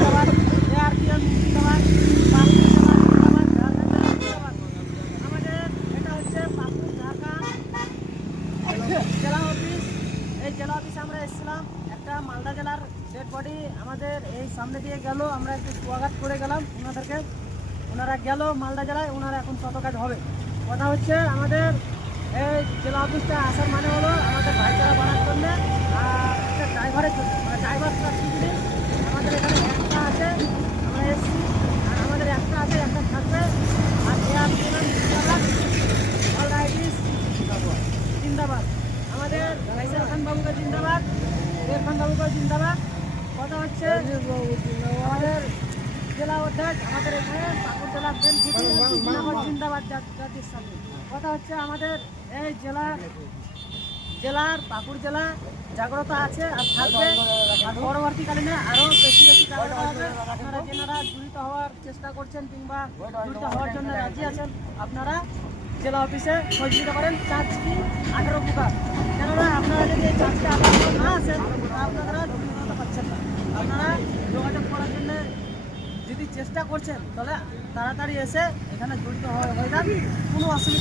জিন্দাবাদ, ARPM জিন্দাবাদ, পাকুড় জেলা জিন্দাবাদ, ঝাড়খণ্ড জিন্দাবাদ। আমাদের এটা হচ্ছে পাকুড় ঝাড়খণ্ড জেলা অফিস। এই জেলা অফিসে আমরা এসেছিলাম, একটা মালদা জেলার ডেড বডি আমাদের এই সামনে দিয়ে গেল, আমরা একটু স্বাগত করে গেলাম ওনাদেরকে। ওনারা গেল মালদা জেলায়, ওনারা এখন কত কাজ হবে। কথা হচ্ছে আমাদের এই জেলা অফিসটা আসার মানে হলো আমাদের ভাইচারা বাড়ার জন্য আর একটা ড্রাইভারের জন্য, মানে ড্রাইভার জিনিস আমাদের এখানে একটা আছে, আমরা এসছি আর আমাদের একটা আছে, একটা থাকবে। আর ARPM জিন্দাবাদ, অল রাইটিস জিন্দাবাদ। আমাদের ফয়সাল খান বাবুকে জিন্দাবাদ, ইরফান বাবুকে জিন্দাবাদ। কথা হচ্ছে আমাদের জেলা অধ্যক্ষ আমাদের এখানে পাকুড় জেলা মেন জিন্দাবাদ জাতির সাথে। কথা হচ্ছে আমাদের এই জেলার পাকুড় জেলা জাগ্রত আছে আর থাকবে, আর পরবর্তীকালীনে আরও বেশি বেশি জাগ্রত হবে। আপনারা যেনারা জড়িত হওয়ার চেষ্টা করছেন কিংবা জড়িত হওয়ার জন্য রাজি আছেন, আপনারা জেলা অফিসে খোঁজ নিতে পারেন। চার্জ কি 18 প্রকার। কেননা আপনারা যদি এই চার্জে 18 না আসেন, আপনারা জড়িত হতে পারছেন না। আপনারা যোগাযোগ করার জন্য যদি চেষ্টা করছেন, তাহলে তাড়াতাড়ি এসে এখানে জড়িত হয়ে যান, কোনো অসুবিধা